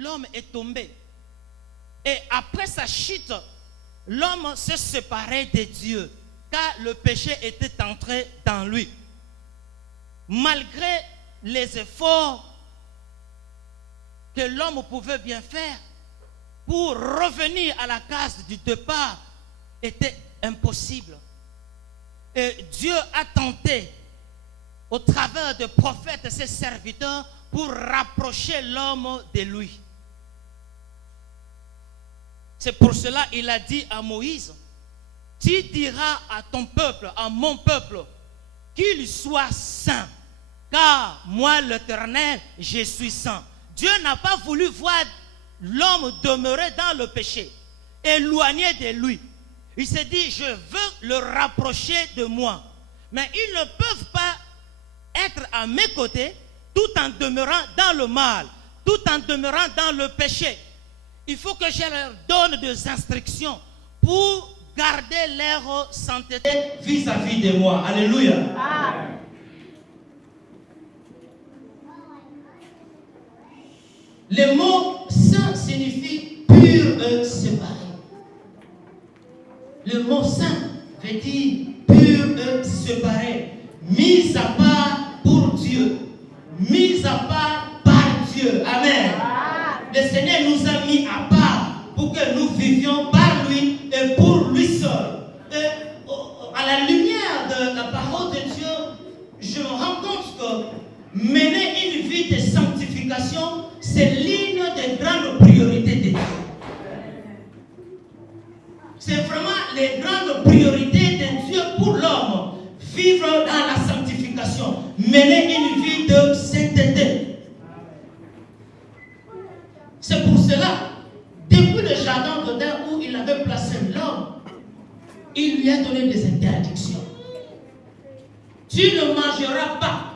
l'homme est tombé. Et après sa chute, l'homme s'est séparé de Dieu, car le péché était entré dans lui. Malgré les efforts que l'homme pouvait bien faire pour revenir à la case du départ, était impossible. Et Dieu a tenté, au travers des prophètes et ses serviteurs, pour rapprocher l'homme de lui. C'est pour cela qu'il a dit à Moïse, tu diras à ton peuple, à mon peuple, qu'il soit saint, car moi l'Éternel, je suis saint. Dieu n'a pas voulu voir l'homme demeurer dans le péché, éloigné de lui. Il s'est dit, je veux le rapprocher de moi. Mais ils ne peuvent pas être à mes côtés tout en demeurant dans le mal, tout en demeurant dans le péché. Il faut que je leur donne des instructions pour garder leur sainteté vis-à-vis de moi. Alléluia. Amen. Le mot saint signifie pur et séparé. Le mot saint veut dire pur et séparé, mis à part pour Dieu, mis à part par Dieu. Amen. Le Seigneur nous a mis à part pour que nous vivions par lui et pour lui seul. Et à la lumière de la parole de Dieu, je me rends compte que mener une vie de sanctification, c'est l'une des grandes priorités de Dieu. C'est vraiment les grandes priorités de Dieu pour l'homme. Vivre dans la sanctification, mener une vie de sainteté. C'est pour cela, depuis le jardin d'Éden où il avait placé l'homme, il lui a donné des interdictions. Tu ne mangeras pas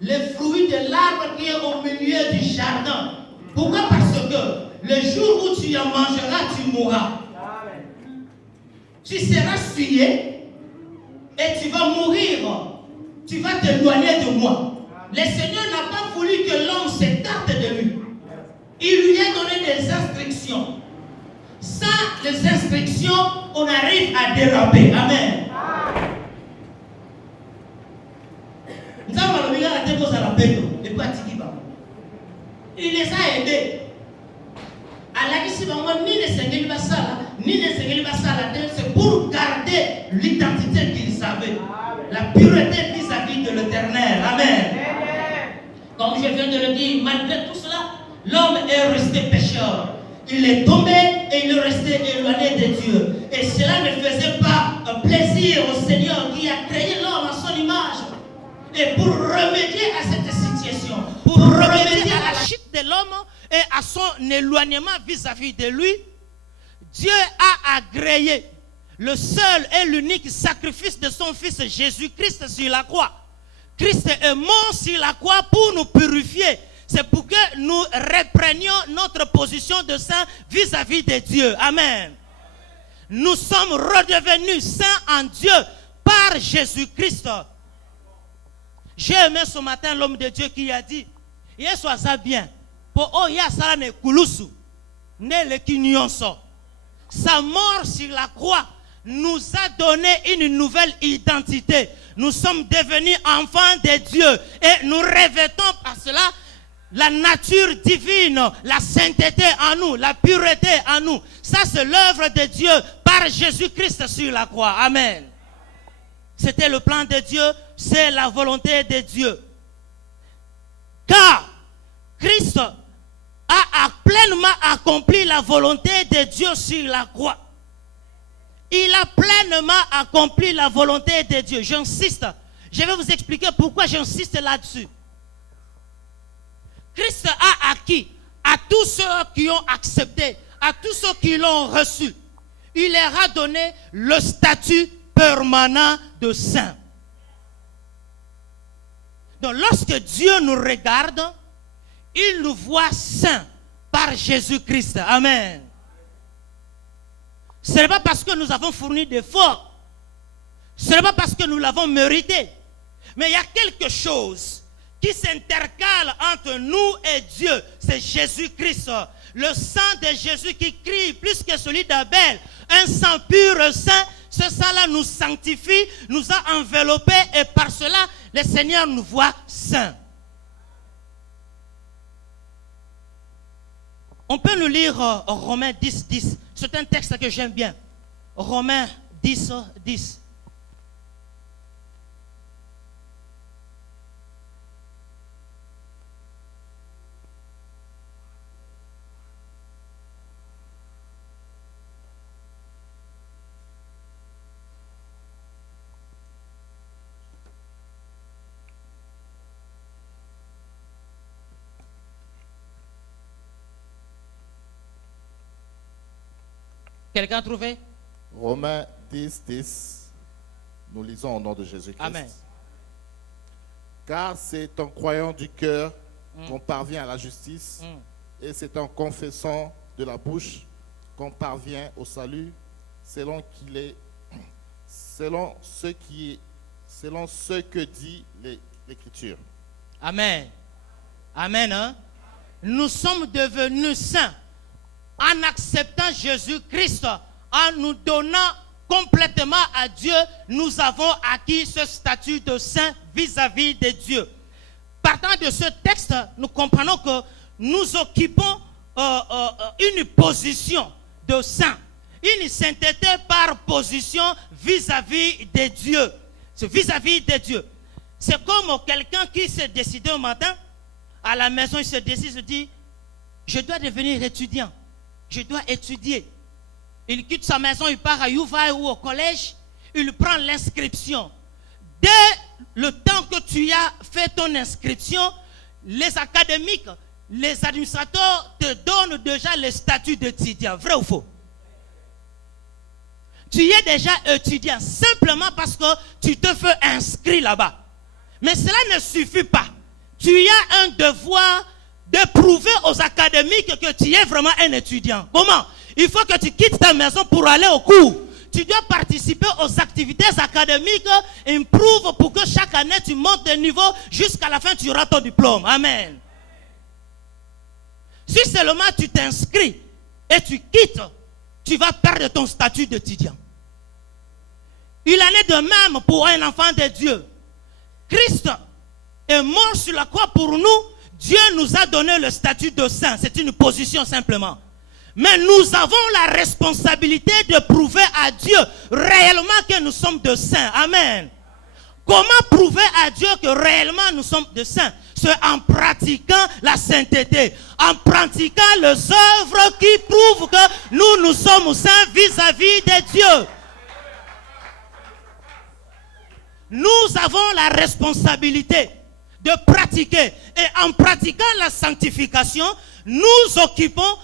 les fruits de l'arbre qui est au milieu du jardin. Pourquoi? Parce que le jour où tu en mangeras, tu mourras. Tu seras souillé et tu vas mourir. Tu vas t'éloigner de moi. Le Seigneur n'a pas voulu que l'homme s'écarte de lui. Il lui a donné des instructions. Sans les instructions, on arrive à déraper. Amen. Il les a aidés. C'est pour garder l'identité qu'ils avaient. La pureté vis-à-vis de l'Éternel. Amen. Comme je viens de le dire, malgré tout cela, l'homme est resté pécheur. Il est tombé et il est resté éloigné de Dieu. Et cela ne faisait pas plaisir au Seigneur qui a créé l'homme à son image. Et pour remédier à cette situation, pour remédier à la chute de l'homme et à son éloignement vis-à-vis de lui, Dieu a agréé le seul et l'unique sacrifice de son Fils Jésus-Christ sur la croix. Christ est mort sur la croix pour nous purifier. C'est pour que nous reprenions notre position de saint vis-à-vis de Dieu. Amen. Nous sommes redevenus saints en Dieu par Jésus-Christ. J'ai aimé ce matin l'homme de Dieu qui a dit, « soit ça bien, pour oya sala ne kulusu, ne le kinyonso. » Sa mort sur la croix nous a donné une nouvelle identité. Nous sommes devenus enfants de Dieu et nous revêtons par cela la nature divine, la sainteté en nous, la pureté en nous. Ça, c'est l'œuvre de Dieu par Jésus-Christ sur la croix. Amen. C'était le plan de Dieu, c'est la volonté de Dieu. Car Christ a pleinement accompli la volonté de Dieu sur la croix. Il a pleinement accompli la volonté de Dieu. J'insiste. Je vais vous expliquer pourquoi j'insiste là-dessus. Christ a acquis à tous ceux qui ont accepté, à tous ceux qui l'ont reçu. Il leur a donné le statut permanent de saint. Donc lorsque Dieu nous regarde, il nous voit saints par Jésus-Christ. Amen. Ce n'est pas parce que nous avons fourni d'efforts. Ce n'est pas parce que nous l'avons mérité. Mais il y a quelque chose qui s'intercale entre nous et Dieu, c'est Jésus-Christ. Le sang de Jésus qui crie plus que celui d'Abel. Un sang pur, saint. Ce sang-là nous sanctifie, nous a enveloppés et par cela, le Seigneur nous voit saints. On peut nous lire Romains 10, 10. C'est un texte que j'aime bien. Romains 10, 10. Quelqu'un a trouvé? Romains 10, 10. Nous lisons au nom de Jésus-Christ. Amen. Car c'est en croyant du cœur qu'on parvient à la justice, et c'est en confessant de la bouche qu'on parvient au salut, selon ce que dit l'Écriture. Amen. Amen. Hein? Nous sommes devenus saints en acceptant Jésus-Christ, en nous donnant complètement à Dieu. Nous avons acquis ce statut de saint vis-à-vis de Dieu. Partant de ce texte, nous comprenons que nous occupons une position de saint, une sainteté par position vis-à-vis de Dieu. C'est vis-à-vis de Dieu. C'est comme quelqu'un qui s'est décidé au matin, à la maison, il se décide, il se dit, je dois devenir étudiant. Je dois étudier. Il quitte sa maison, il part à Youvaï ou au collège, il prend l'inscription. Dès le temps que tu as fait ton inscription, les académiques, les administrateurs te donnent déjà le statut d'étudiant. Vrai ou faux? Tu es déjà étudiant simplement parce que tu te fais inscrire là-bas. Mais cela ne suffit pas. Tu as un devoir de prouver aux académiques que tu es vraiment un étudiant. Comment? Il faut que tu quittes ta maison pour aller au cours. Tu dois participer aux activités académiques et prouve pour que chaque année tu montes de niveau jusqu'à la fin tu auras ton diplôme. Amen. Si seulement tu t'inscris et tu quittes, tu vas perdre ton statut d'étudiant. Il en est de même pour un enfant de Dieu. Christ est mort sur la croix pour nous. Dieu nous a donné le statut de saint. C'est une position simplement. Mais nous avons la responsabilité de prouver à Dieu réellement que nous sommes de saints. Amen. Comment prouver à Dieu que réellement nous sommes de saints? C'est en pratiquant la sainteté. En pratiquant les œuvres qui prouvent que nous sommes saints vis-à-vis de Dieu. Nous avons la responsabilité de pratiquer. Et en pratiquant la sanctification, nous occupons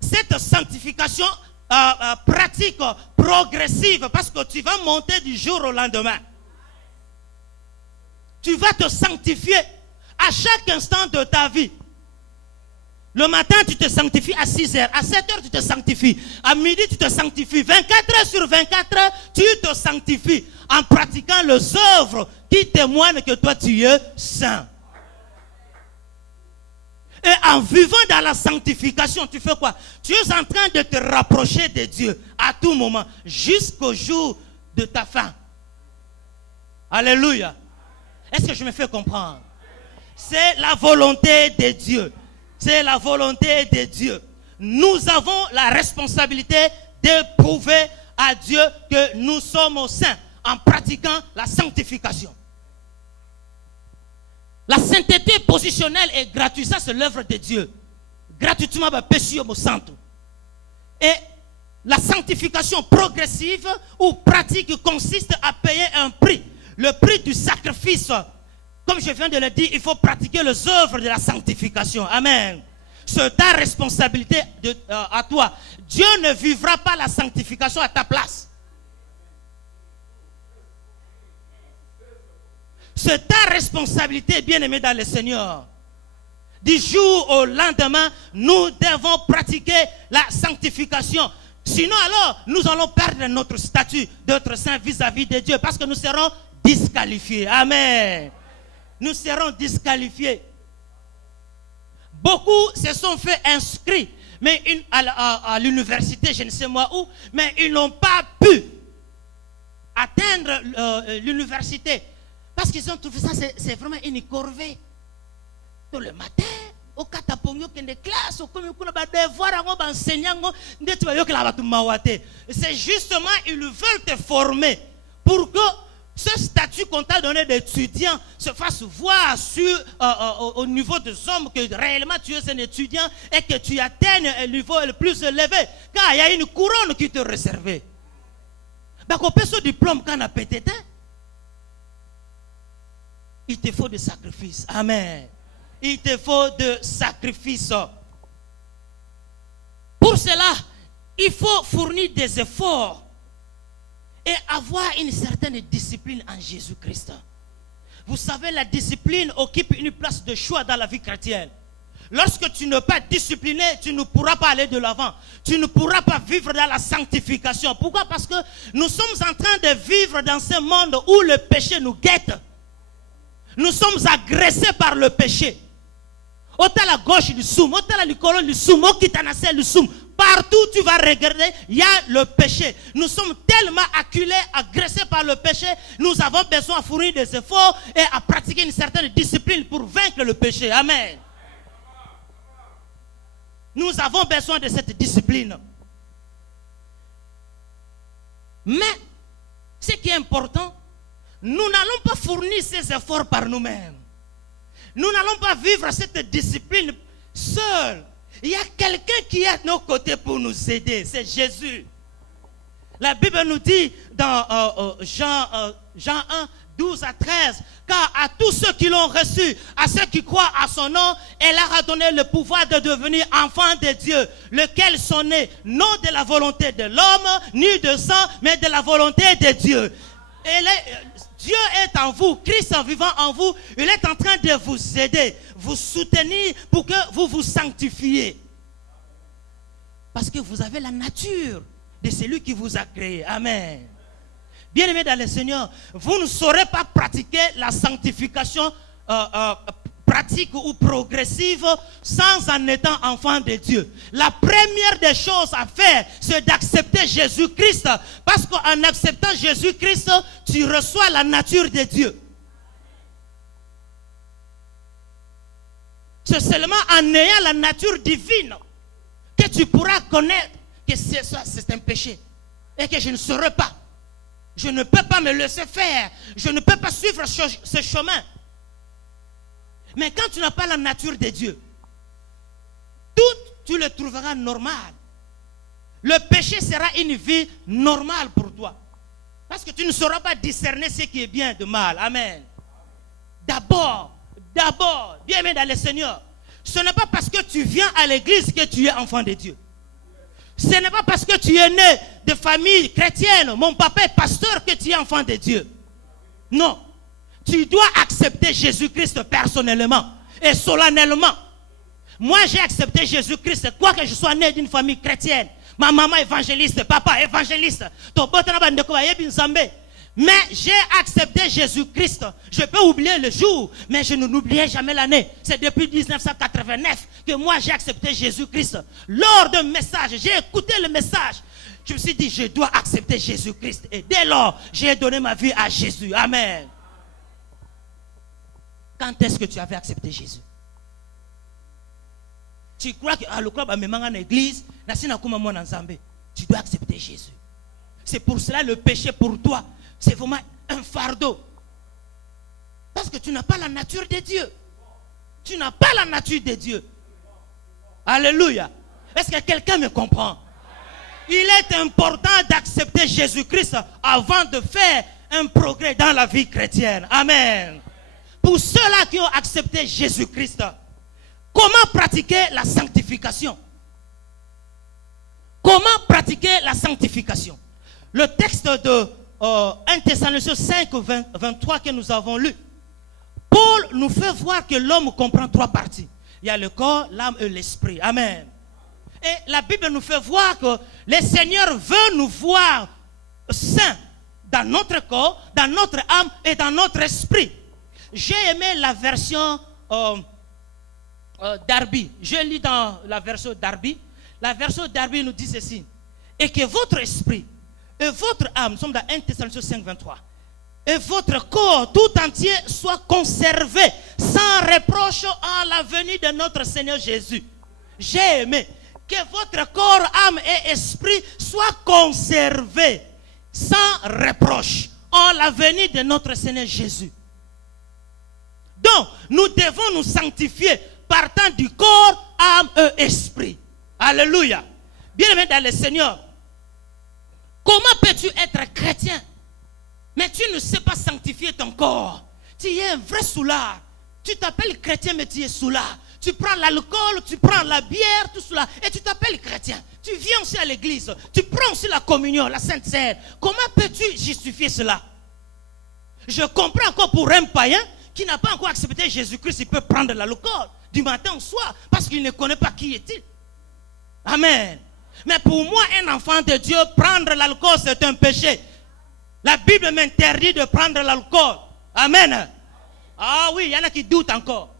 cette sanctification pratique, progressive, parce que tu vas monter du jour au lendemain. Tu vas te sanctifier à chaque instant de ta vie. Le matin, tu te sanctifies à 6 heures. À 7 heures, tu te sanctifies. À midi, tu te sanctifies. 24 heures sur 24 heures, tu te sanctifies en pratiquant les œuvres qui témoignent que toi, tu es saint. Et en vivant dans la sanctification, tu fais quoi? Tu es en train de te rapprocher de Dieu à tout moment, jusqu'au jour de ta fin. Alléluia. Est-ce que je me fais comprendre? C'est la volonté de Dieu. C'est la volonté de Dieu. Nous avons la responsabilité de prouver à Dieu que nous sommes saints en pratiquant la sanctification. La sainteté positionnelle est gratuite. Ça, c'est l'œuvre de Dieu. Gratuitement, péché au centre. Et la sanctification progressive ou pratique consiste à payer un prix. Le prix du sacrifice. Comme je viens de le dire, il faut pratiquer les œuvres de la sanctification. Amen. C'est ta responsabilité à toi. Dieu ne vivra pas la sanctification à ta place. C'est ta responsabilité, bien-aimé dans le Seigneur. Du jour au lendemain, nous devons pratiquer la sanctification. Sinon alors, nous allons perdre notre statut d'être saint vis-à-vis de Dieu parce que nous serons disqualifiés. Amen. nous serons disqualifiés. Beaucoup se sont fait inscrits mais à l'université, je ne sais moi où, mais ils n'ont pas pu atteindre l'université. Parce qu'ils ont trouvé ça, c'est vraiment une corvée. Tout le matin, au catapongyo qui est des classes, au comme des devoirs, enseignants, c'est justement, ils veulent te former pour que ce statut qu'on t'a donné d'étudiant se fasse voir au niveau des hommes que réellement tu es un étudiant et que tu atteignes un niveau le plus élevé. Car il y a une couronne qui te réservée. Donc, on peut ce diplôme qu'on a pété. Il te faut des sacrifices. Amen. Il te faut de sacrifices. Pour cela, il faut fournir des efforts et avoir une certaine discipline en Jésus-Christ. Vous savez, la discipline occupe une place de choix dans la vie chrétienne. Lorsque tu n'es pas discipliné, tu ne pourras pas aller de l'avant. Tu ne pourras pas vivre dans la sanctification. Pourquoi? Parce que nous sommes en train de vivre dans ce monde où le péché nous guette. Nous sommes agressés par le péché. Autant la gauche du soum, autant la colonne du soum, au kitanase du soum. Partout tu vas regarder, il y a le péché. Nous sommes tellement acculés, agressés par le péché. Nous avons besoin de fournir des efforts et à pratiquer une certaine discipline pour vaincre le péché. Amen. Nous avons besoin de cette discipline. Mais, ce qui est important, nous n'allons pas fournir ces efforts par nous-mêmes. Nous n'allons pas vivre cette discipline seul. Il y a quelqu'un qui est à nos côtés pour nous aider. C'est Jésus. La Bible nous dit dans Jean 1, 12 à 13, car à tous ceux qui l'ont reçu, à ceux qui croient à son nom, elle leur a donné le pouvoir de devenir enfants de Dieu, lesquels sont nés non de la volonté de l'homme, ni de sang, mais de la volonté de Dieu. Dieu est en vous, Christ en vivant en vous, il est en train de vous aider, vous soutenir pour que vous vous sanctifiez. Parce que vous avez la nature de celui qui vous a créé. Amen. Bien-aimés dans le Seigneur, vous ne saurez pas pratiquer la sanctification pratique ou progressive sans en étant enfant de Dieu. La première des choses à faire, c'est d'accepter Jésus-Christ. Parce qu'en acceptant Jésus-Christ, tu reçois la nature de Dieu. C'est seulement en ayant la nature divine que tu pourras connaître que c'est un péché et que je ne saurais pas. Je ne peux pas me laisser faire. Je ne peux pas suivre ce chemin. Mais quand tu n'as pas la nature de Dieu, tout tu le trouveras normal. Le péché sera une vie normale pour toi. Parce que tu ne sauras pas discerner ce qui est bien de mal. Amen. D'abord, bien aimé dans le Seigneur, ce n'est pas parce que tu viens à l'église que tu es enfant de Dieu. Ce n'est pas parce que tu es né de famille chrétienne, mon papa est pasteur, que tu es enfant de Dieu. Non. Tu dois accepter Jésus-Christ personnellement et solennellement. Moi, j'ai accepté Jésus-Christ, quoique je sois né d'une famille chrétienne. Ma maman évangéliste, papa évangéliste. Mais j'ai accepté Jésus-Christ. Je peux oublier le jour, mais je n'oublierai jamais l'année. C'est depuis 1989 que moi j'ai accepté Jésus-Christ. Lors d'un message, j'ai écouté le message. Je me suis dit, je dois accepter Jésus-Christ. Et dès lors, j'ai donné ma vie à Jésus. Amen. Quand est-ce que tu avais accepté Jésus? Tu crois que le club a même en église, tu dois accepter Jésus. C'est pour cela le péché pour toi, c'est vraiment un fardeau. Parce que tu n'as pas la nature de Dieu. Tu n'as pas la nature de Dieu. Alléluia. Est-ce que quelqu'un me comprend? Il est important d'accepter Jésus-Christ avant de faire un progrès dans la vie chrétienne. Amen. Pour ceux-là qui ont accepté Jésus-Christ, comment pratiquer la sanctification? Comment pratiquer la sanctification? Le texte de 1 Thessaloniciens 5, 23 que nous avons lu, Paul nous fait voir que l'homme comprend trois parties. Il y a le corps, l'âme et l'esprit. Amen. Et la Bible nous fait voir que le Seigneur veut nous voir saints dans notre corps, dans notre âme et dans notre esprit. j'ai aimé la version Darby. Je lis dans la version Darby. La version Darby nous dit ceci. Et que votre esprit et votre âme, nous sommes dans 1 Thessaloniciens 5, 23, et votre corps tout entier soit conservé sans reproche en la venue de notre Seigneur Jésus. J'ai aimé que votre corps, âme et esprit soient conservés sans reproche en la venue de notre Seigneur Jésus. Donc, nous devons nous sanctifier partant du corps, âme et esprit. Alléluia. Bien-aimé dans le Seigneur, comment peux-tu être chrétien, mais tu ne sais pas sanctifier ton corps? Tu es un vrai soulard. Tu t'appelles chrétien, mais tu es soulard. Tu prends l'alcool, tu prends la bière, tout cela, et tu t'appelles chrétien. Tu viens aussi à l'église, tu prends aussi la communion, la Sainte Seine. Comment peux-tu justifier cela? Je comprends encore pour un païen qui n'a pas encore accepté Jésus-Christ, il peut prendre l'alcool du matin au soir parce qu'il ne connaît pas qui est-il. Amen. Mais pour moi, un enfant de Dieu, prendre l'alcool, c'est un péché. La Bible m'interdit de prendre l'alcool. Amen. Ah oui, il y en a qui doutent encore.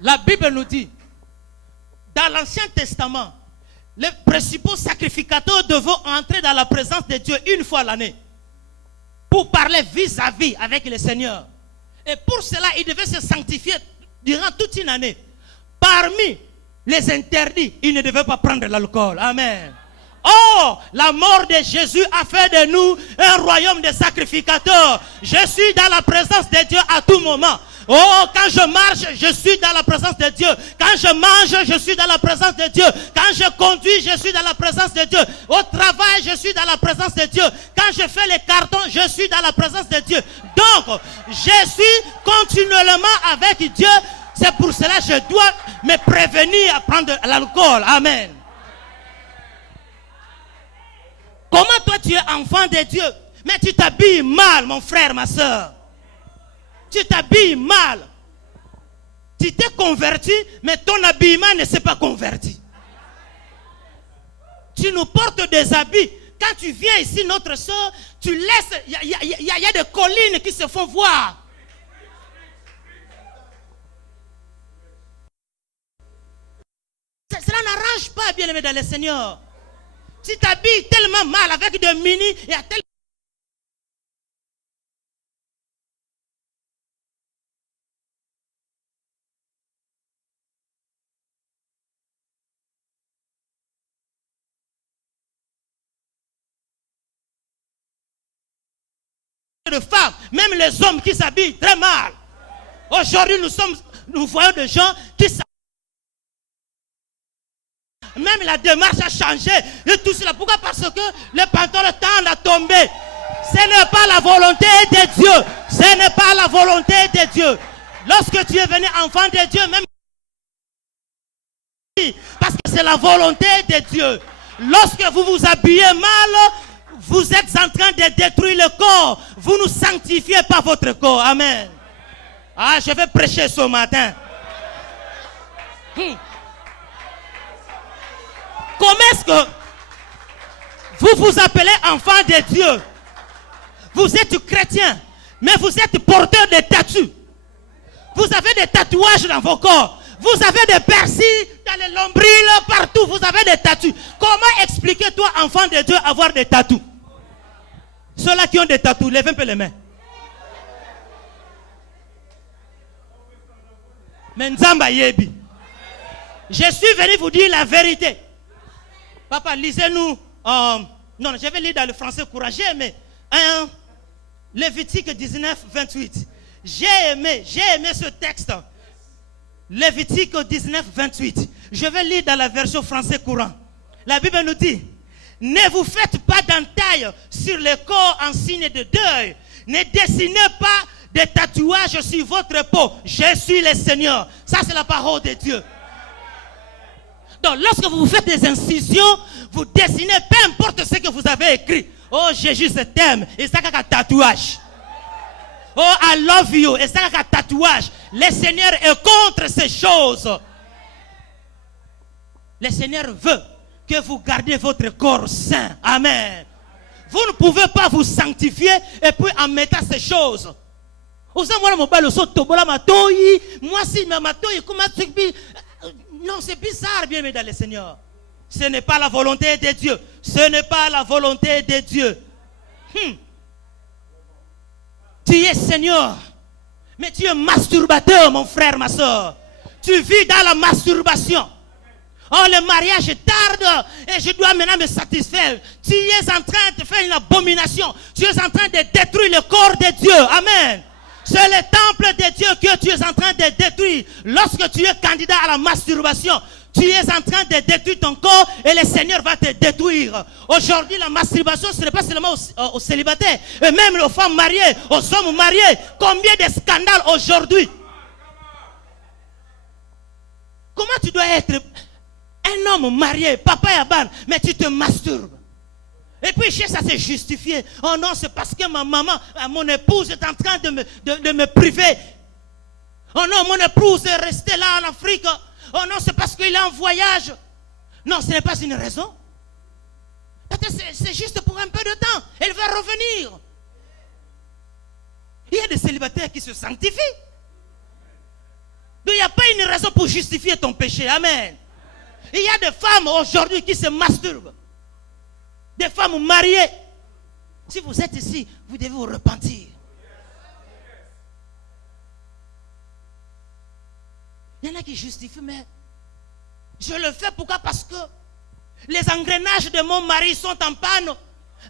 La Bible nous dit, dans l'Ancien Testament, les principaux sacrificateurs devaient entrer dans la présence de Dieu une fois l'année pour parler vis-à-vis avec le Seigneur. Et pour cela, ils devaient se sanctifier durant toute une année. Parmi les interdits, ils ne devaient pas prendre l'alcool. Amen. Oh, la mort de Jésus a fait de nous un royaume de sacrificateurs. Je suis dans la présence de Dieu à tout moment. Oh, quand je marche, je suis dans la présence de Dieu. Quand je mange, je suis dans la présence de Dieu. Quand je conduis, je suis dans la présence de Dieu. Au travail, je suis dans la présence de Dieu. Quand je fais les cartons, je suis dans la présence de Dieu. Donc, je suis continuellement avec Dieu. C'est pour cela que je dois me prévenir à prendre l'alcool. Amen. Comment toi tu es enfant de Dieu, mais tu t'habilles mal, mon frère, ma soeur. Tu t'habilles mal. Tu t'es converti, mais ton habillement ne s'est pas converti. Tu nous portes des habits. Quand tu viens ici, notre soeur, tu laisses, il y a des collines qui se font voir. Cela n'arrange pas, bien-aimé dans le Seigneur. Tu t'habilles tellement mal avec des mini et à tel de femmes, même les hommes qui s'habillent très mal. Aujourd'hui, nous voyons des gens qui s'habillent. Même la démarche a changé et tout cela. Pourquoi? Parce que le pantalon tend à tomber. Ce n'est pas la volonté de Dieu. Ce n'est pas la volonté de Dieu. Lorsque tu es venu enfant de Dieu, même parce que c'est la volonté de Dieu. Lorsque vous vous habillez mal, vous êtes en train de détruire le corps. Vous ne sanctifiez pas votre corps. Amen. Ah, je vais prêcher ce matin. Comment est-ce que vous vous appelez enfant de Dieu? Vous êtes chrétien, mais vous êtes porteur de tatous. Vous avez des tatouages dans vos corps. Vous avez des persils dans les lombriles, partout. Vous avez des tatous. Comment expliquer, toi, enfant de Dieu, avoir des tatous? Ceux-là qui ont des tatous, levez un peu les mains. Mais Nzamba Yebi. Je suis venu vous dire la vérité. Papa, lisez-nous. Non, je vais lire dans le français courageux, mais Lévitique 19, 28. J'ai aimé ce texte. Lévitique 19, 28. Je vais lire dans la version français courant. La Bible nous dit: ne vous faites pas d'entaille sur le corps en signe de deuil. Ne dessinez pas de tatouages sur votre peau. Je suis le Seigneur. Ça, c'est la parole de Dieu. Donc, lorsque vous faites des incisions, vous dessinez, peu importe ce que vous avez écrit. Oh, Jésus, je t'aime. Et ça, c'est un tatouage. Oh, I love you. Et ça, c'est un tatouage. Le Seigneur est contre ces choses. Le Seigneur veut que vous gardez votre corps saint. Amen. Vous ne pouvez pas vous sanctifier et puis en mettant ces choses. Moi si non, c'est bizarre, bien aimé dans le Seigneur. Ce n'est pas la volonté de Dieu. Ce n'est pas la volonté de Dieu. Tu es Seigneur, mais tu es masturbateur, mon frère, ma soeur. Tu vis dans la masturbation. Oh, le mariage tarde et je dois maintenant me satisfaire. Tu es en train de faire une abomination. Tu es en train de détruire le corps de Dieu. Amen. C'est le temple de Dieu que tu es en train de détruire. Lorsque tu es candidat à la masturbation, tu es en train de détruire ton corps et le Seigneur va te détruire. Aujourd'hui, la masturbation, ce n'est pas seulement aux célibataires, et même aux femmes mariées, aux hommes mariés. Combien de scandales aujourd'hui? Comment tu dois être un homme marié, papa et aban, mais tu te masturbes? Et puis il cherche à se justifier. Oh non, c'est parce que ma maman, mon épouse est en train de me priver. Oh non, mon épouse est restée là en Afrique. Oh non, c'est parce qu'il est en voyage. Non, ce n'est pas une raison. Peut-être c'est juste pour un peu de temps. Elle va revenir. Il y a des célibataires qui se sanctifient. Donc il n'y a pas une raison pour justifier ton péché. Amen. Il y a des femmes aujourd'hui qui se masturbent. Des femmes mariées. Si vous êtes ici, vous devez vous repentir. Il y en a qui justifient, mais je le fais pourquoi? Parce que les engrenages de mon mari sont en panne.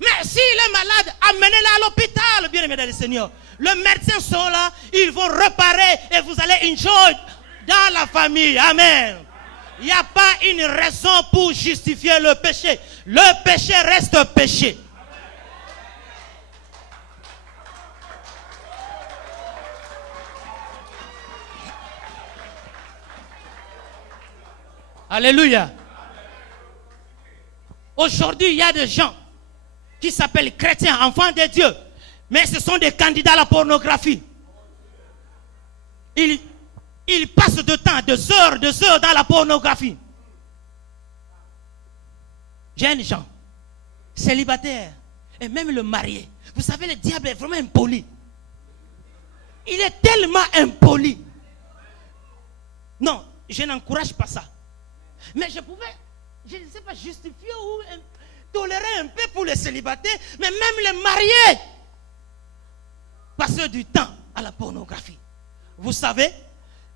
Mais s'il est malade, amenez-le à l'hôpital, bien aimé dans le Seigneur. Les médecins sont là, ils vont réparer et vous allez enjoy dans la famille. Amen. Il n'y a pas une raison pour justifier le péché. Le péché reste péché. Alléluia. Aujourd'hui, il y a des gens qui s'appellent chrétiens, enfants de Dieu, mais ce sont des candidats à la pornographie. Ils passent de temps, des heures dans la pornographie. Jeunes gens, célibataires, et même le marié. Vous savez, le diable est vraiment impoli. Il est tellement impoli. Non, je n'encourage pas ça. Mais je pouvais, je ne sais pas, justifier ou tolérer un peu pour les célibataires, mais même les mariés passent du temps à la pornographie. Vous savez,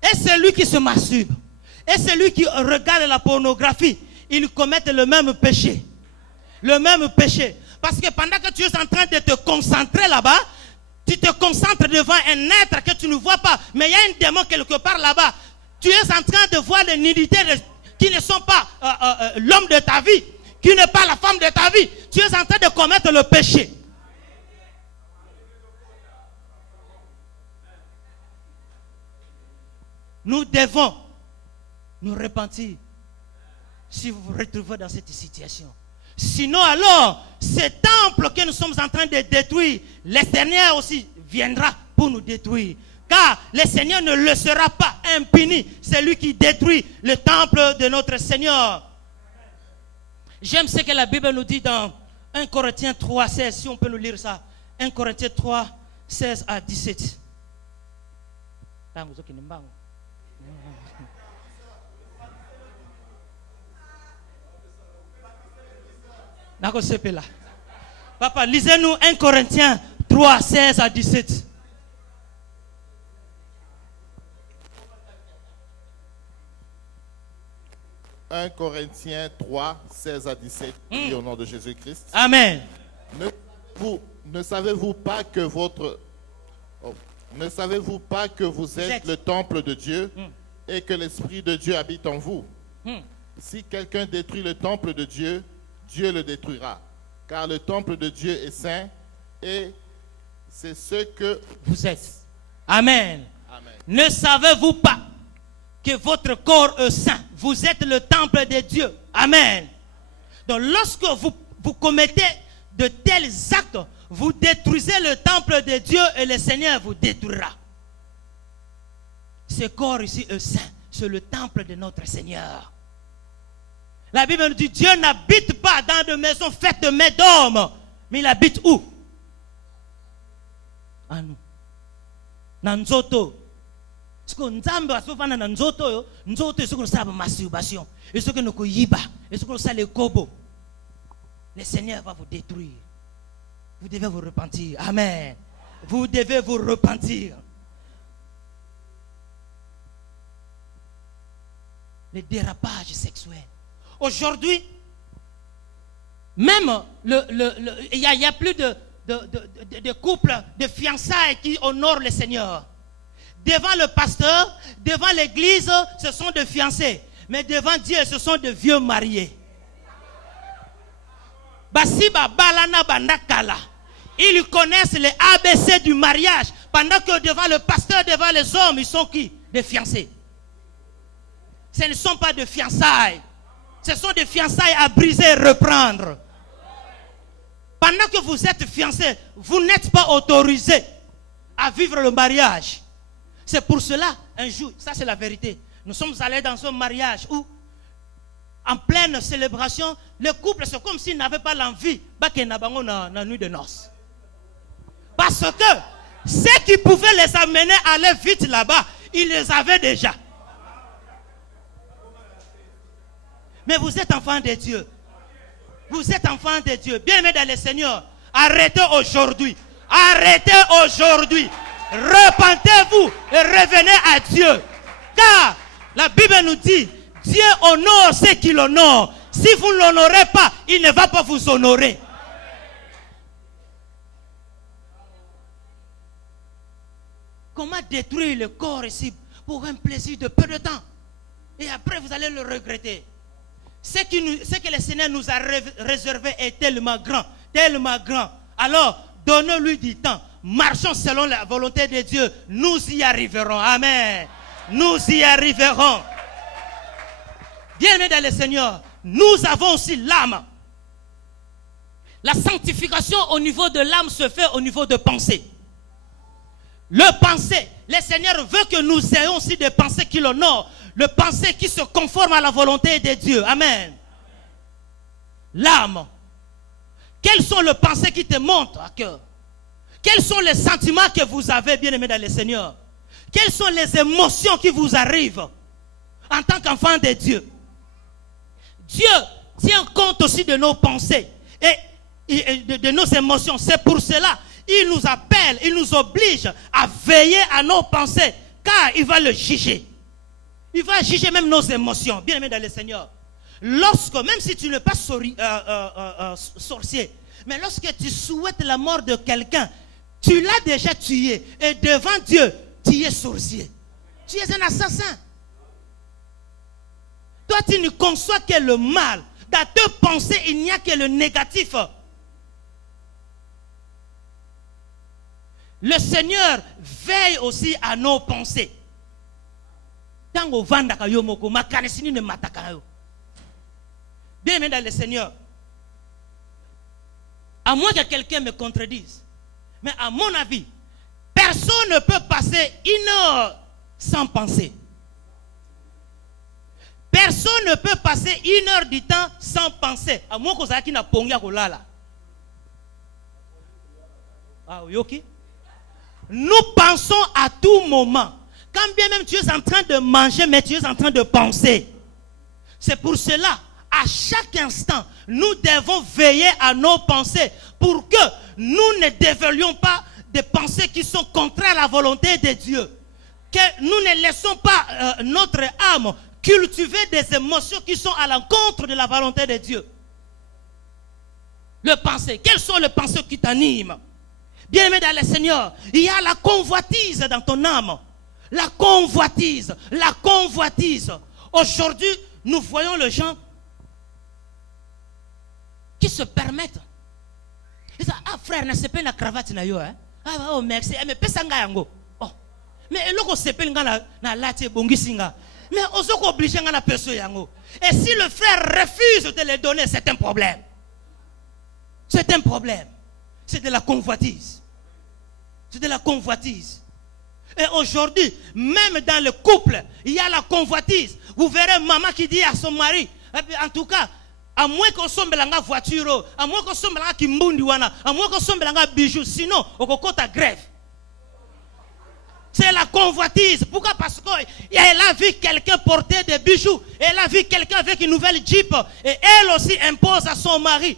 et celui qui se masturbe, et celui qui regarde la pornographie, ils commettent le même péché. Le même péché. Parce que pendant que tu es en train de te concentrer là-bas, tu te concentres devant un être que tu ne vois pas. Mais il y a un démon quelque part là-bas. Tu es en train de voir des nudités qui ne sont pas l'homme de ta vie, qui n'est pas la femme de ta vie. Tu es en train de commettre le péché. Nous devons nous repentir si vous vous retrouvez dans cette situation. Sinon alors, ce temple que nous sommes en train de détruire, le Seigneur aussi viendra pour nous détruire. Car le Seigneur ne laissera pas impuni celui qui détruit le temple de notre Seigneur. J'aime ce que la Bible nous dit dans 1 Corinthiens 3, 16, si on peut nous lire ça. 1 Corinthiens 3, 16 à 17. Papa, lisez-nous 1 Corinthiens 3, 16 à 17. « 1 Corinthiens 3, 16 à 17, au nom de Jésus-Christ. Amen. Ne savez-vous pas que vous êtes le temple de Dieu et que l'Esprit de Dieu habite en vous? Si quelqu'un détruit le temple de Dieu, Dieu le détruira. Car le temple de Dieu est saint et c'est ce que vous êtes. » Amen. Amen. Ne savez-vous pas que votre corps est saint? Vous êtes le temple de Dieu. Amen. Donc lorsque vous commettez de tels actes, vous détruisez le temple de Dieu et le Seigneur vous détruira. Ce corps ici est saint. C'est le temple de notre Seigneur. La Bible nous dit, Dieu n'habite pas dans de maisons faites de mains d'hommes. Mais il habite où? En nous. Dans nzoto. Parce que Nzambe a souvent dans nzoto, nzoto, c'est qu'on sait la masturbation. Et ce que nous yiba. Et ce qu'on sait le kobo. Le Seigneur va vous détruire. Vous devez vous repentir. Amen. Vous devez vous repentir. Le dérapage sexuel. Aujourd'hui, même il y a plus de couples, de fiançailles qui honorent le Seigneur. Devant le pasteur, devant l'église, ce sont des fiancés. Mais devant Dieu, ce sont des vieux mariés. Basiba balana bandakala. Ils connaissent les ABC du mariage. Pendant que devant le pasteur, devant les hommes, ils sont qui? Des fiancés. Ce ne sont pas de fiançailles. Ce sont des fiançailles à briser et reprendre. Pendant que vous êtes fiancés, vous n'êtes pas autorisé à vivre le mariage. C'est pour cela, un jour, ça c'est la vérité. Nous sommes allés dans un mariage où, en pleine célébration, le couple, c'est comme s'ils n'avaient pas l'envie dans la nuit de noces. Parce que ceux qui pouvaient les amener à aller vite là-bas, ils les avaient déjà. Mais vous êtes enfants de Dieu. Vous êtes enfants de Dieu. Bien-aimés dans le Seigneur, arrêtez aujourd'hui. Arrêtez aujourd'hui. Repentez-vous et revenez à Dieu. Car la Bible nous dit, Dieu honore ceux qui l'honorent. Si vous ne l'honorez pas, il ne va pas vous honorer. Comment détruire le corps ici pour un plaisir de peu de temps? Et après vous allez le regretter. Ce que le Seigneur nous a réservé est tellement grand, tellement grand. Alors, donnons-lui du temps. Marchons selon la volonté de Dieu. Nous y arriverons. Amen. Nous y arriverons. Bien-aimés dans le Seigneur, nous avons aussi l'âme. La sanctification au niveau de l'âme se fait au niveau de pensée. Le pensée, le Seigneur veut que nous ayons aussi des pensées qui l'honorent. Le pensée qui se conforme à la volonté de Dieu. Amen. L'âme. Quels sont les pensées qui te montent à cœur? Quels sont les sentiments que vous avez, bien-aimés dans le Seigneur? Quelles sont les émotions qui vous arrivent en tant qu'enfant de Dieu? Dieu tient compte aussi de nos pensées et de nos émotions. C'est pour cela il nous appelle, il nous oblige à veiller à nos pensées, car il va le juger. Il va juger même nos émotions, bien aimé dans le Seigneur. Lorsque, même si tu n'es pas sorcier, mais lorsque tu souhaites la mort de quelqu'un, tu l'as déjà tué, et devant Dieu, tu es sorcier. Tu es un assassin. Toi, tu ne conçois que le mal. Dans tes pensées, il n'y a que le négatif. Le Seigneur veille aussi à nos pensées. Bien aimé dans le Seigneur, à moins que quelqu'un me contredise, mais à mon avis, personne ne peut passer une heure sans penser. Personne ne peut passer une heure du temps sans penser. À moins que ça n'a pas de ah oui, ok. Nous pensons à tout moment. Quand bien même tu es en train de manger, mais tu es en train de penser. C'est pour cela, à chaque instant, nous devons veiller à nos pensées pour que nous ne dévelions pas des pensées qui sont contraires à la volonté de Dieu. Que nous ne laissons pas notre âme cultiver des émotions qui sont à l'encontre de la volonté de Dieu. Le pensée, quelles sont les pensées qui t'animent? Bien-aimé dans le Seigneur, il y a la convoitise dans ton âme. La convoitise, la convoitise. Aujourd'hui, nous voyons les gens qui se permettent. Ils disent, ah frère, ne sais pas la cravate na yo, hein? Ah oh merci, mais pesanga yango. Oh, mais eloko sepel nga na lati bongisinga. Mais osoko obligé nga na peso yango. Et si le frère refuse de les donner, c'est un problème. C'est un problème. C'est de la convoitise. C'est de la convoitise. Et aujourd'hui, même dans le couple, il y a la convoitise. Vous verrez maman qui dit à son mari, En tout cas, à moins qu'on sombe la voiture, à moins qu'on sombe la kimbundiwana, à moins qu'on sombe la bijou, sinon, on compte à grève. C'est la convoitise. Pourquoi? Parce qu'elle a vu quelqu'un porter des bijoux. Elle a vu quelqu'un avec une nouvelle Jeep. Et elle aussi impose à son mari.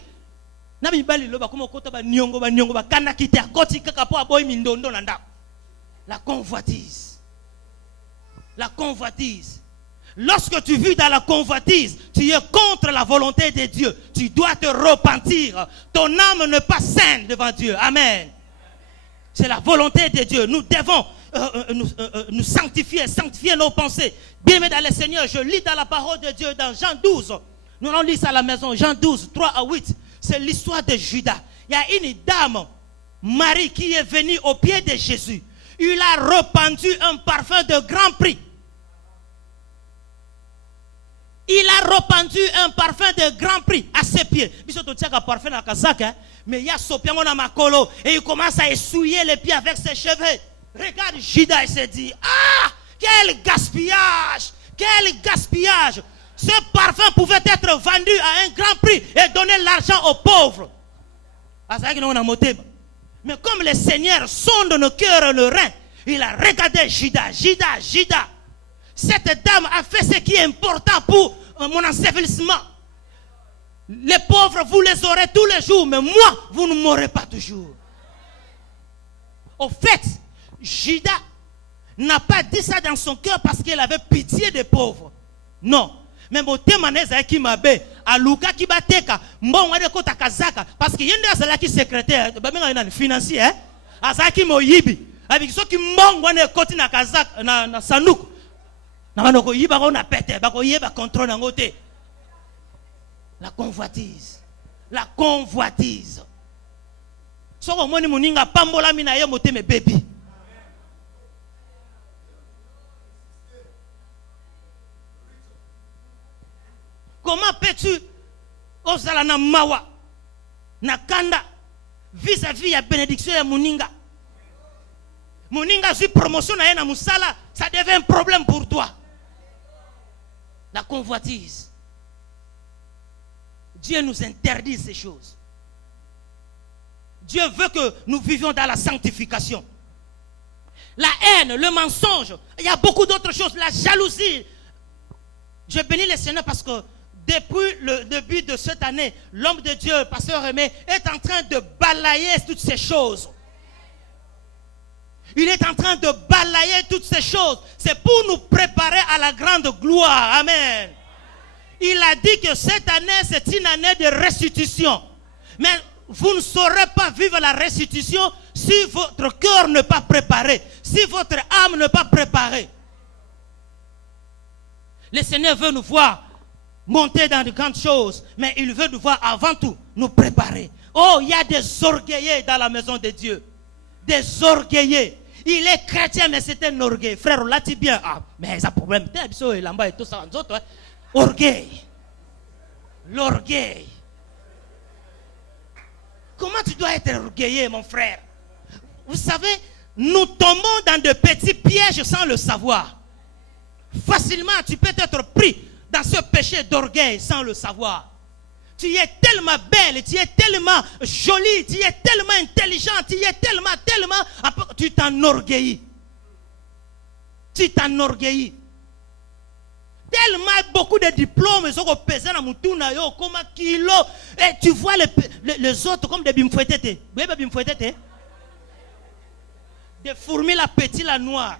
La convoitise. La convoitise. Lorsque tu vis dans la convoitise, tu es contre la volonté de Dieu. Tu dois te repentir. Ton âme n'est pas saine devant Dieu. Amen. C'est la volonté de Dieu. Nous devons nous sanctifier nos pensées. Bien-aimés dans le Seigneur, je lis dans la parole de Dieu dans Jean 12. Nous allons lire ça à la maison. Jean 12, 3 à 8. C'est l'histoire de Judas. Il y a une dame, Marie, qui est venue au pied de Jésus. Il a répandu un parfum de grand prix. Il a répandu un parfum de grand prix à ses pieds. Mais il y a Sopiango dans ma colo et il commence à essuyer les pieds avec ses cheveux. Regarde Judas et se dit, ah, quel gaspillage, quel gaspillage. Ce parfum pouvait être vendu à un grand prix et donner l'argent aux pauvres. Mais comme le Seigneur sonde nos cœurs et le rein, il a regardé Judas. Cette dame a fait ce qui est important pour mon ensevelissement. Les pauvres, vous les aurez tous les jours, mais moi, vous ne m'aurez pas toujours. Au fait, Judas n'a pas dit ça dans son cœur parce qu'il avait pitié des pauvres. Non. Mais mon témoignage qui m'a bé, à Luka qui bateka, bon, on a kota kazaka, parce qu'il y a un azala qui secrétaire, financier, azaki moyibi, avec ceux qui m'ont on a koti na kazaka, na sanouk. La convoitise. La convoitise. Comment peux-tu osala na mawa na kanda vis-à-vis ya bénédiction ya muninga? Muninga si promotion na na musala, ça devient un problème pour toi. La convoitise. Dieu nous interdit ces choses. Dieu veut que nous vivions dans la sanctification. La haine, le mensonge, il y a beaucoup d'autres choses. La jalousie. Je bénis le Seigneur parce que depuis le début de cette année, l'homme de Dieu, pasteur Aimé, est en train de balayer toutes ces choses. Il est en train de balayer toutes ces choses. C'est pour nous préparer à la grande gloire. Amen. Il a dit que cette année, c'est une année de restitution. Mais vous ne saurez pas vivre la restitution si votre cœur n'est pas préparé, si votre âme n'est pas préparée. Le Seigneur veut nous voir monter dans de grandes choses, mais il veut nous voir avant tout nous préparer. Oh, il y a des orgueillés dans la maison de Dieu. Des orgueillés. Il est chrétien, mais c'est un orgueil. Frère, on l'a dit bien. Ah, mais ça problème. Orgueil. L'orgueil. Comment tu dois être orgueilleux, mon frère? Vous savez, nous tombons dans de petits pièges sans le savoir. Facilement, tu peux être pris dans ce péché d'orgueil sans le savoir. Tu es tellement belle, tu es tellement jolie, tu es tellement intelligente, tu es tellement, tu t'enorgueillis. Tu t'enorgueillis. Tellement beaucoup de diplômes, ils ont pesé dans mon tour, comme un kilo, et tu vois les autres comme des bimfouettés. Vous voyez des bimfouettés? Des fourmis, la petite, la noire.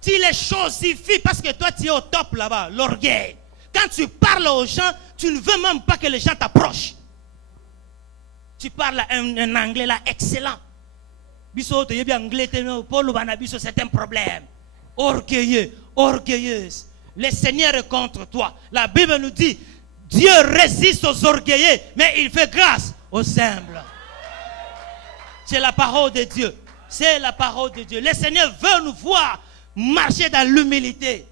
Tu les chosifies parce que toi tu es au top là-bas, l'orgueil. Quand tu parles aux gens, tu ne veux même pas que les gens t'approchent. Tu parles un anglais là excellent. C'est un problème. Orgueilleux, orgueilleuse. Le Seigneur est contre toi. La Bible nous dit, Dieu résiste aux orgueilleux, mais il fait grâce aux humbles. C'est la parole de Dieu. C'est la parole de Dieu. Le Seigneur veut nous voir marcher dans l'humilité.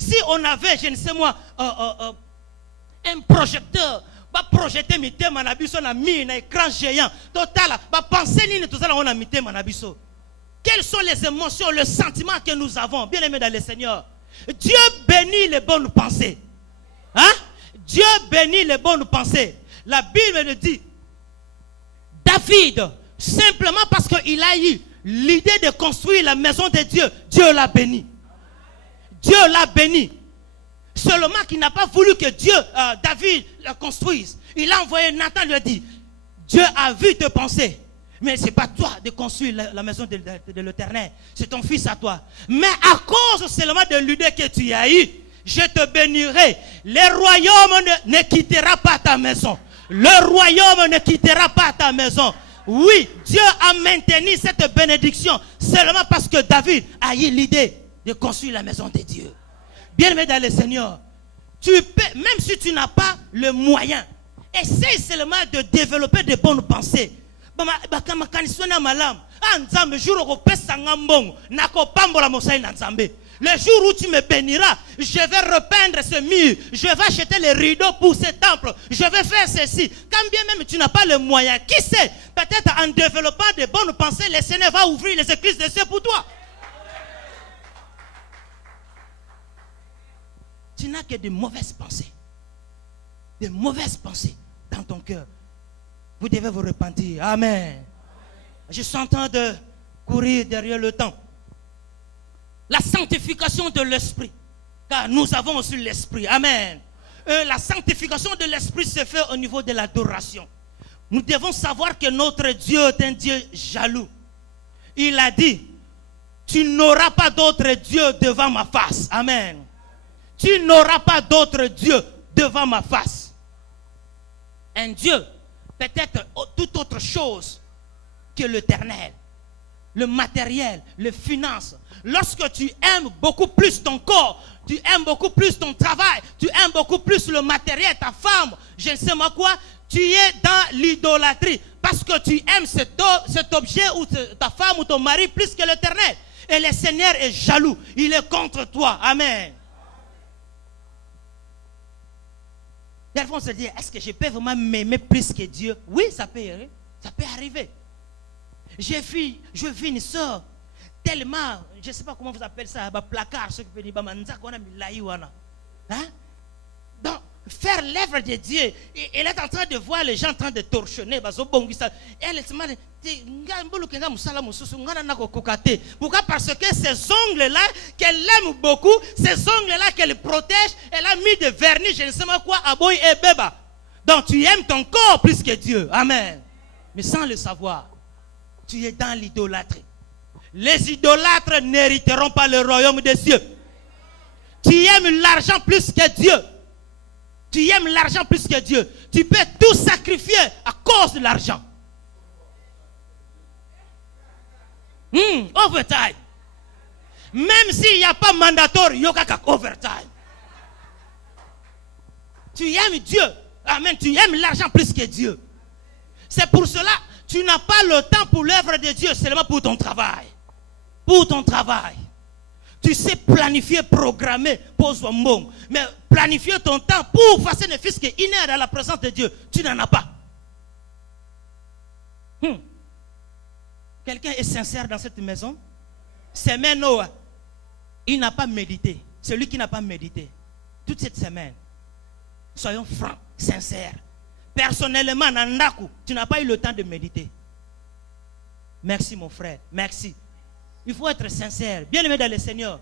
Si on avait, je ne sais moi, un projecteur, va projeter mes thèmes en abisso, un écran géant, total, va penser tout ça, on a mis thèmes en abisso. Quelles sont les émotions, les sentiments que nous avons, bien aimés dans le Seigneur? Dieu bénit les bonnes pensées. Hein? Dieu bénit les bonnes pensées. La Bible le dit. David, simplement parce qu'il a eu l'idée de construire la maison de Dieu, Dieu l'a béni. Dieu l'a béni. Seulement qu'il n'a pas voulu que David la construise. Il a envoyé Nathan, lui a dit, Dieu a vu tes pensées. Mais ce n'est pas toi de construire la maison de l'Éternel. C'est ton fils à toi. Mais à cause seulement de l'idée que tu as eue, je te bénirai. Le royaume ne quittera pas ta maison. Le royaume ne quittera pas ta maison. Oui, Dieu a maintenu cette bénédiction seulement parce que David a eu l'idée de construire la maison de Dieu. Bien-aimé dans le Seigneur, tu peux, même si tu n'as pas le moyen, essaye seulement de développer de bonnes pensées. Le jour où tu me béniras, je vais repeindre ce mur, je vais acheter les rideaux pour ce temple, je vais faire ceci. Quand bien même tu n'as pas le moyen, qui sait, peut-être en développant de bonnes pensées, le Seigneur va ouvrir les églises de cieux pour toi. Tu n'as que de mauvaises pensées. De mauvaises pensées dans ton cœur. Vous devez vous repentir. Amen. Je suis en train de courir derrière le temps. La sanctification de l'esprit. Car nous avons aussi l'esprit. Amen. La sanctification de l'esprit se fait au niveau de l'adoration. Nous devons savoir que notre Dieu est un Dieu jaloux. Il a dit, tu n'auras pas d'autre Dieu devant ma face. Amen. Tu n'auras pas d'autre Dieu devant ma face. Un Dieu, peut-être toute autre chose que l'Éternel. Le matériel, les finances. Lorsque tu aimes beaucoup plus ton corps, tu aimes beaucoup plus ton travail, tu aimes beaucoup plus le matériel, ta femme, je ne sais pas quoi, tu es dans l'idolâtrie. Parce que tu aimes cet objet ou ta femme ou ton mari plus que l'Éternel. Et le Seigneur est jaloux. Il est contre toi. Amen. Des fois on se dit, est-ce que je peux vraiment m'aimer plus que Dieu? Oui, ça peut arriver. Je vis une soeur tellement, je ne sais pas comment vous appelez ça, placard, ce qui peut dire, hein? Donc, faire l'œuvre de Dieu, elle est en train de voir les gens en train de torchonner, elle se dit, pourquoi? Parce que ces ongles-là, qu'elle aime beaucoup, ces ongles-là qu'elle protège, elle a mis de vernis, je ne sais pas quoi, à boy et beba. Donc tu aimes ton corps plus que Dieu. Amen. Mais sans le savoir, tu es dans l'idolâtrie. Les idolâtres n'hériteront pas le royaume des cieux. Tu aimes l'argent plus que Dieu. Tu aimes l'argent plus que Dieu. Tu peux tout sacrifier à cause de l'argent. Overtime. Même s'il n'y a pas mandatoire, il y a overtime. Tu aimes Dieu. Amen. Tu aimes l'argent plus que Dieu. C'est pour cela que tu n'as pas le temps pour l'œuvre de Dieu, seulement pour ton travail. Pour ton travail. Tu sais planifier, programmer, pose un bon. Mais planifier ton temps pour faire ne fût-ce qu'une heure dans la présence de Dieu, tu n'en as pas. Quelqu'un est sincère dans cette maison? Semaine Noah, il n'a pas médité. Celui qui n'a pas médité toute cette semaine. Soyons francs, sincères. Personnellement, Nandaku, tu n'as pas eu le temps de méditer. Merci mon frère, merci. Il faut être sincère. Bien-aimé dans le Seigneur.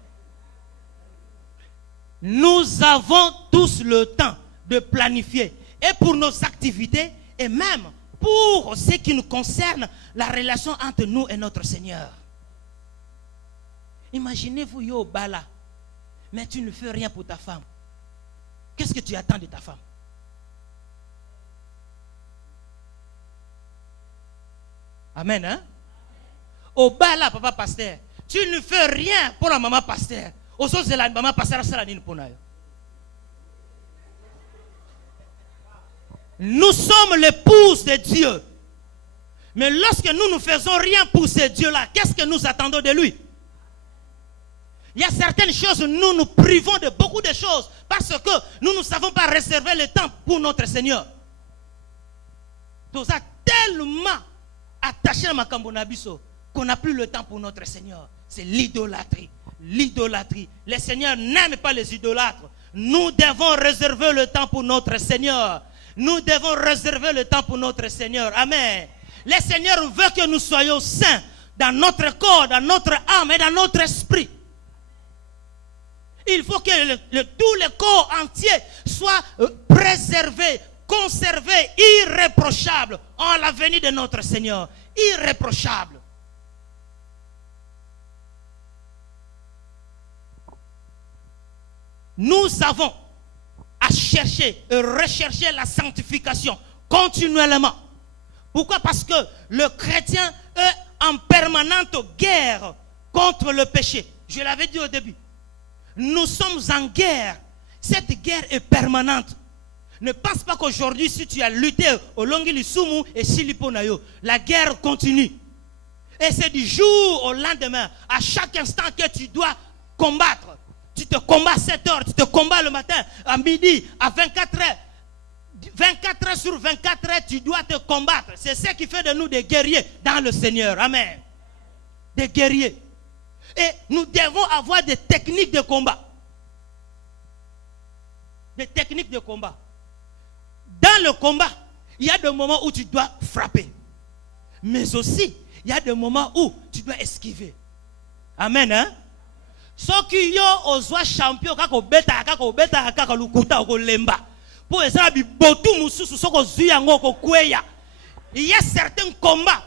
Nous avons tous le temps de planifier. Et pour nos activités, et même pour ce qui nous concerne, la relation entre nous et notre Seigneur. Imaginez-vous, yo bala, mais tu ne fais rien pour ta femme. Qu'est-ce que tu attends de ta femme? Amen, hein? Au bala, papa pasteur, tu ne fais rien pour la maman pasteur. Au sens de la maman pasteur, c'est la nine pour nous. Nous sommes l'épouse de Dieu. Mais lorsque nous ne faisons rien pour ce Dieu-là, qu'est-ce que nous attendons de lui? Il y a certaines choses, nous nous privons de beaucoup de choses parce que nous ne savons pas réserver le temps pour notre Seigneur. Nous sommes tellement attachés à Makambo Nabiso qu'on n'a plus le temps pour notre Seigneur. C'est l'idolâtrie. l'idolâtrie. Le Seigneur n'aime pas les idolâtres. Nous devons réserver le temps pour notre Seigneur. Nous devons réserver le temps pour notre Seigneur. Amen. Le Seigneur veut que nous soyons saints dans notre corps, dans notre âme et dans notre esprit. Il faut que tout le corps entier soit préservé, conservé, irréprochable en la venue de notre Seigneur. Irréprochable. Nous avons à chercher et rechercher la sanctification continuellement. Pourquoi? Parce que le chrétien est en permanente guerre contre le péché. Je l'avais dit au début. Nous sommes en guerre. Cette guerre est permanente. Ne pense pas qu'aujourd'hui, si tu as lutté au Longilisumu et Siliponayo, la guerre continue. Et c'est du jour au lendemain, à chaque instant que tu dois combattre. Tu te combats à 7 heures, tu te combats le matin, à midi, à 24 heures. 24 heures sur 24 heures, tu dois te combattre. C'est ce qui fait de nous des guerriers dans le Seigneur. Amen. Des guerriers. Et nous devons avoir des techniques de combat. Des techniques de combat. Dans le combat, il y a des moments où tu dois frapper. Mais aussi, il y a des moments où tu dois esquiver. Amen. Hein? Ceux qui ont osé champion, kako beta, kako lukuta, kako lemba. Pour ça, il y a certains combats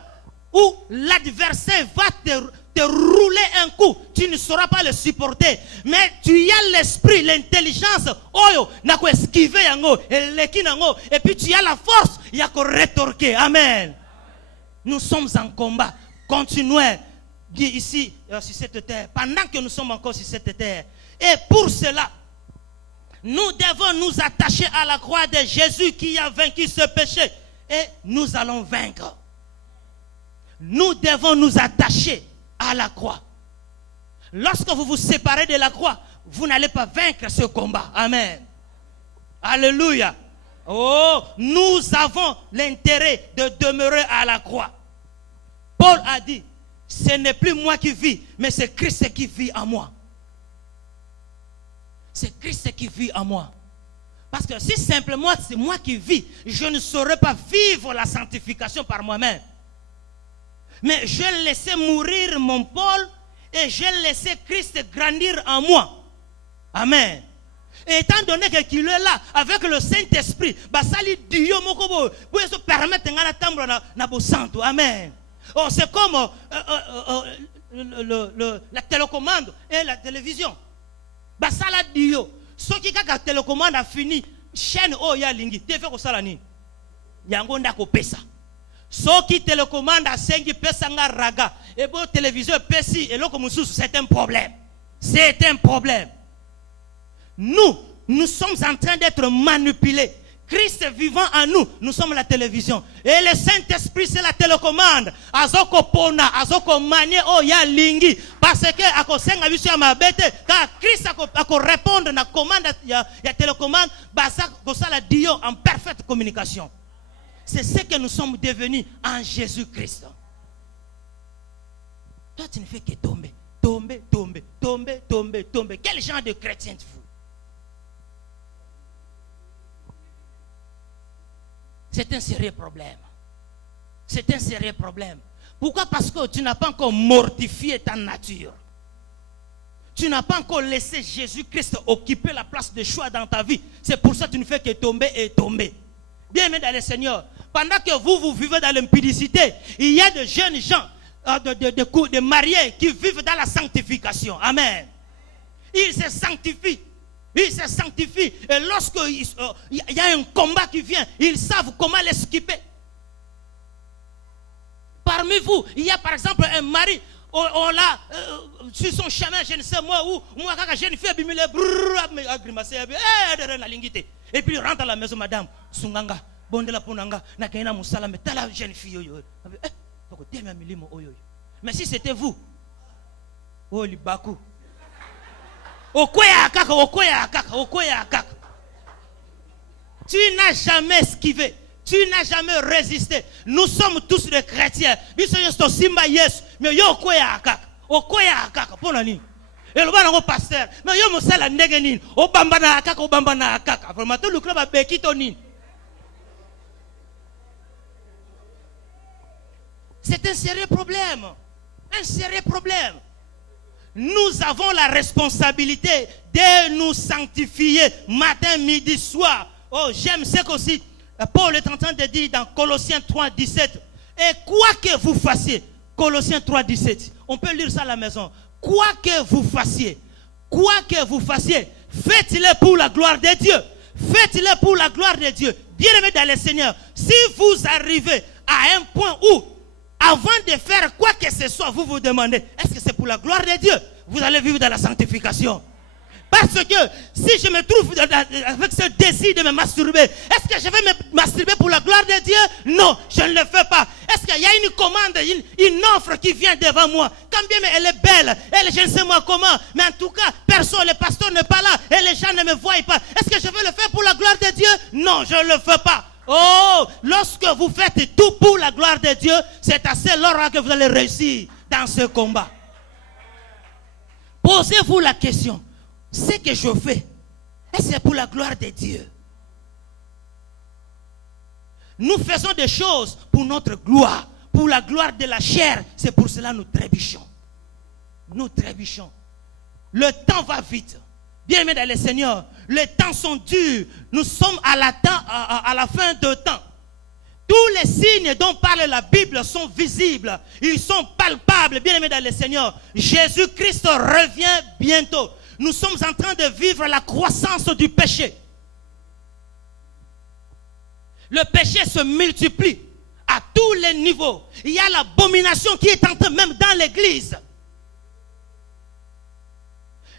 où l'adversaire va te rouler un coup. Tu ne sauras pas le supporter. Mais tu as l'esprit, l'intelligence. Et puis tu as la force. Il y a qu'à rétorquer. Amen. Nous sommes en combat. Continuez ici, sur cette terre. Pendant que nous sommes encore sur cette terre. Et pour cela, nous devons nous attacher à la croix de Jésus qui a vaincu ce péché. Et nous allons vaincre. Nous devons nous attacher à la croix. Lorsque vous vous séparez de la croix, vous n'allez pas vaincre ce combat. Amen. Alléluia. Oh, nous avons l'intérêt de demeurer à la croix. Paul a dit, ce n'est plus moi qui vis, mais c'est Christ qui vit en moi. C'est Christ qui vit en moi. Parce que si simplement c'est moi qui vis, je ne saurais pas vivre la sanctification par moi-même. Mais je laissais mourir mon Paul et je laissais Christ grandir en moi. Amen. Et étant donné qu'il est là avec le Saint-Esprit, ça lui dit pour se permettre de santo. Amen. Oh, c'est comme la télécommande et la télévision. Ça l'a dit. Ce qui a la télécommande a fini, chaîne oh ya lingi, tu fais quoi ça la ni? Yangonda ko pesa. Ce qui télécommande a 5 pesa nga raga et bon téléviseur pesi et là comme c'est un problème. C'est un problème. Nous sommes en train d'être manipulés. Christ vivant en nous, nous sommes la télévision. Et le Saint-Esprit, c'est la télécommande. Azoko pona, azoko manie, oh ya lingi. Parce que, ako senga visu ya mabete, car Christ ako répondre na commande, ya télécommande, basa kosala dio en parfaite communication. C'est ce que nous sommes devenus en Jésus-Christ. Toi, tu ne fais que tomber. Tomber, tomber, tomber, tomber, tomber. Quel genre de chrétien êtes-vous? C'est un sérieux problème. C'est un sérieux problème. Pourquoi? Parce que tu n'as pas encore mortifié ta nature. Tu n'as pas encore laissé Jésus-Christ occuper la place de choix dans ta vie. C'est pour ça que tu ne fais que tomber et tomber. Bien-aimés dans le Seigneur, pendant que vous vivez dans l'impudicité, il y a de jeunes gens, de mariés qui vivent dans la sanctification. Amen. Ils se sanctifient. Ils se sanctifient. Et lorsqu'il y a un combat qui vient, ils savent comment l'esquiver. Parmi vous, il y a par exemple un mari, on l'a sur son chemin, je ne sais moi où, moi quand j'ai une fille, et puis il rentre à la maison, madame, Sunganga, Bondela Punanga, Nakaina Moussala, mais t'as la jeune fille. Mais si c'était vous, oh, Libaku. Tu n'as jamais esquivé. Tu n'as jamais résisté. Nous sommes tous des chrétiens. Et le bon pasteur, mais yo mo sala ndenge nini? Obamba na akaka. Vraiment tout le club a beki tonine. C'est un sérieux problème. Un sérieux problème. Nous avons la responsabilité de nous sanctifier matin, midi, soir. Oh, j'aime ce qu'aussi Paul est en train de dire dans Colossiens 3, 17. Et quoi que vous fassiez, Colossiens 3, 17. On peut lire ça à la maison. Quoi que vous fassiez, faites-le pour la gloire de Dieu. Faites-le pour la gloire de Dieu. Bien-aimés dans le Seigneur, si vous arrivez à un point où, avant de faire quoi que ce soit, vous vous demandez, est-ce que c'est pour la gloire de Dieu? Vous allez vivre dans la sanctification. Parce que si je me trouve avec ce désir de me masturber, est-ce que je vais me masturber pour la gloire de Dieu? Non, je ne le fais pas. Est-ce qu'il y a une commande, une offre qui vient devant moi? Quand bien elle est belle, elle, je ne sais moi comment, mais en tout cas, personne, le pasteur n'est pas là et les gens ne me voient pas. Est-ce que je vais le faire pour la gloire de Dieu? Non, je ne le fais pas. Oh, lorsque vous faites tout pour la gloire de Dieu, c'est à ce moment que vous allez réussir dans ce combat. Posez-vous la question. Ce que je fais, est-ce que c'est pour la gloire de Dieu? Nous faisons des choses pour notre gloire, pour la gloire de la chair. C'est pour cela que nous trébuchons. Nous trébuchons. Le temps va vite. Bien-aimés dans le Seigneur, les temps sont durs. Nous sommes à la fin de temps. Tous les signes dont parle la Bible sont visibles. Ils sont palpables. Bien-aimés dans le Seigneur, Jésus-Christ revient bientôt. Nous sommes en train de vivre la croissance du péché. Le péché se multiplie à tous les niveaux. Il y a l'abomination qui est en train, même dans l'église.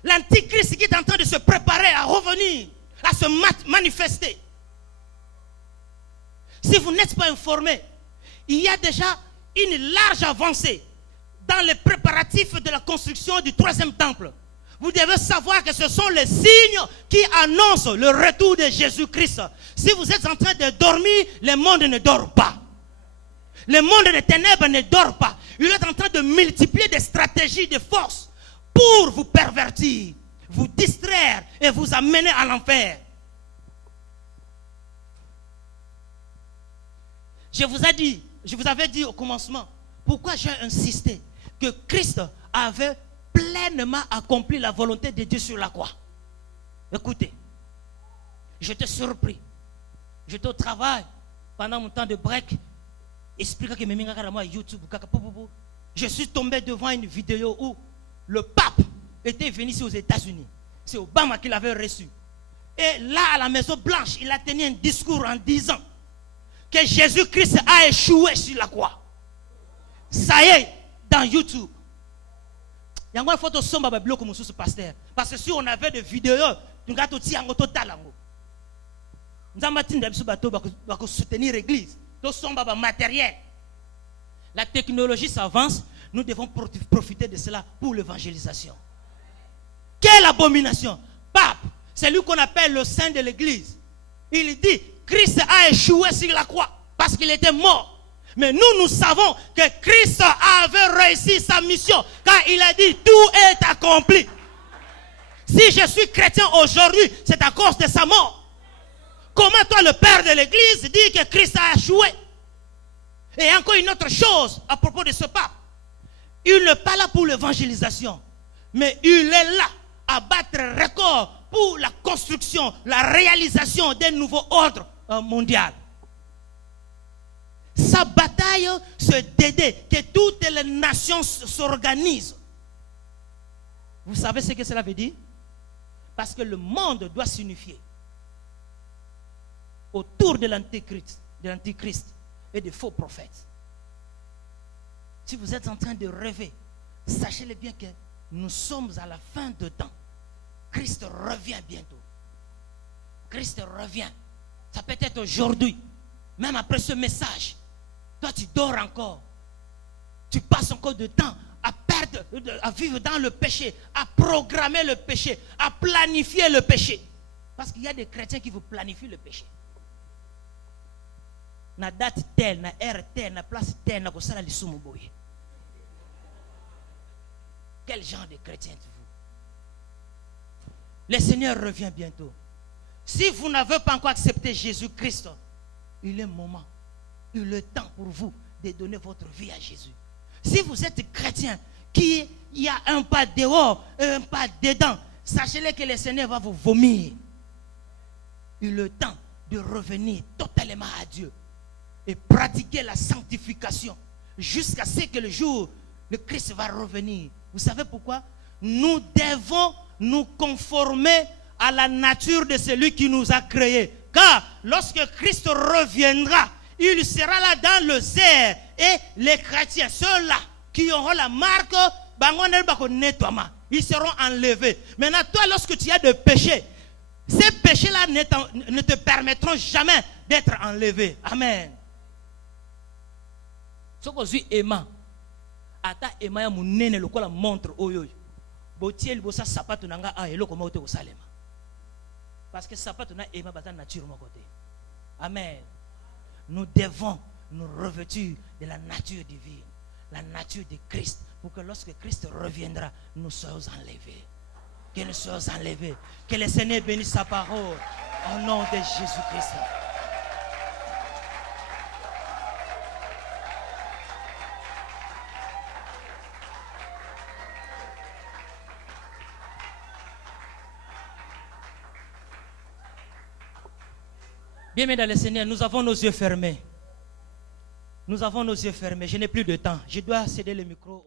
L'antichrist qui est en train de se préparer à revenir, à se manifester. Si vous n'êtes pas informé, il y a déjà une large avancée dans les préparatifs de la construction du 3e temple. Vous devez savoir que ce sont les signes qui annoncent le retour de Jésus-Christ. Si vous êtes en train de dormir, le monde ne dort pas. Le monde des ténèbres ne dort pas. Il est en train de multiplier des stratégies de force pour vous pervertir, vous distraire et vous amener à l'enfer. Je vous avais dit au commencement, pourquoi j'ai insisté que Christ avait pleinement accompli la volonté de Dieu sur la croix. Écoutez, j'étais surpris. J'étais au travail pendant mon temps de break. Expliquant que moi YouTube, je suis tombé devant une vidéo où le pape était venu ici aux États-Unis. C'est Obama qui l'avait reçu. Et là, à la Maison Blanche, il a tenu un discours en disant que Jésus-Christ a échoué sur la croix. Ça y est, dans YouTube. Il y a une photo sombre de bloc comme ce pasteur. Parce que si on avait des vidéos, nous avons tout en total. Nous avons soutenir l'église. Nous sommes matériel. La technologie s'avance. Nous devons profiter de cela pour l'évangélisation. Quelle abomination! Pape, c'est lui qu'on appelle le saint de l'église. Il dit, Christ a échoué sur la croix parce qu'il était mort. Mais nous savons que Christ avait réussi sa mission quand il a dit tout est accompli. Si je suis chrétien aujourd'hui, c'est à cause de sa mort. Comment toi, le père de l'église, dit que Christ a échoué? Et encore une autre chose à propos de ce pape. Il n'est pas là pour l'évangélisation, mais il est là à battre record pour la construction, la réalisation d'un nouveau ordre mondial. Sa bataille, c'est d'aider que toutes les nations s'organisent. Vous savez ce que cela veut dire? Parce que le monde doit s'unifier autour de l'antichrist et des faux prophètes. Si vous êtes en train de rêver, sachez-le bien que nous sommes à la fin de temps. Christ revient bientôt. Christ revient. Ça peut être aujourd'hui, même après ce message. Toi, tu dors encore. Tu passes encore de temps à perdre, à vivre dans le péché, à programmer le péché, à planifier le péché. Parce qu'il y a des chrétiens qui vous planifient le péché. Na date telle, na heure telle, na place telle, na kosala lisumu boye. Quel genre de chrétien êtes-vous? Le Seigneur revient bientôt. Si vous n'avez pas encore accepté Jésus-Christ, il est moment, il est temps pour vous de donner votre vie à Jésus. Si vous êtes chrétien, qu'il y a un pas dehors et un pas dedans, sachez-le que le Seigneur va vous vomir. Il est temps de revenir totalement à Dieu et pratiquer la sanctification jusqu'à ce que le jour le Christ va revenir. Vous savez pourquoi? Nous devons nous conformer à la nature de celui qui nous a créés. Car lorsque Christ reviendra, il sera là dans le cerf. Et les chrétiens, ceux-là qui auront la marque, ils seront enlevés. Maintenant, toi, lorsque tu as des péchés, ces péchés-là ne te permettront jamais d'être enlevés. Amen. Ce que je suis aimant. Ata aimant ya munene lokola montre oyo. Botiel bosa sapato nanga a eloko mote au salema. Parce que sapato na aimant bata nature mon côté. Amen. Nous devons nous revêtir de la nature divine, la nature de Christ, pour que lorsque Christ reviendra, nous soyons enlevés. Que nous soyons enlevés. Que le Seigneur bénisse sa parole au nom de Jésus-Christ. Bien, dans le Seigneur, nous avons nos yeux fermés. Nous avons nos yeux fermés. Je n'ai plus de temps. Je dois céder le micro.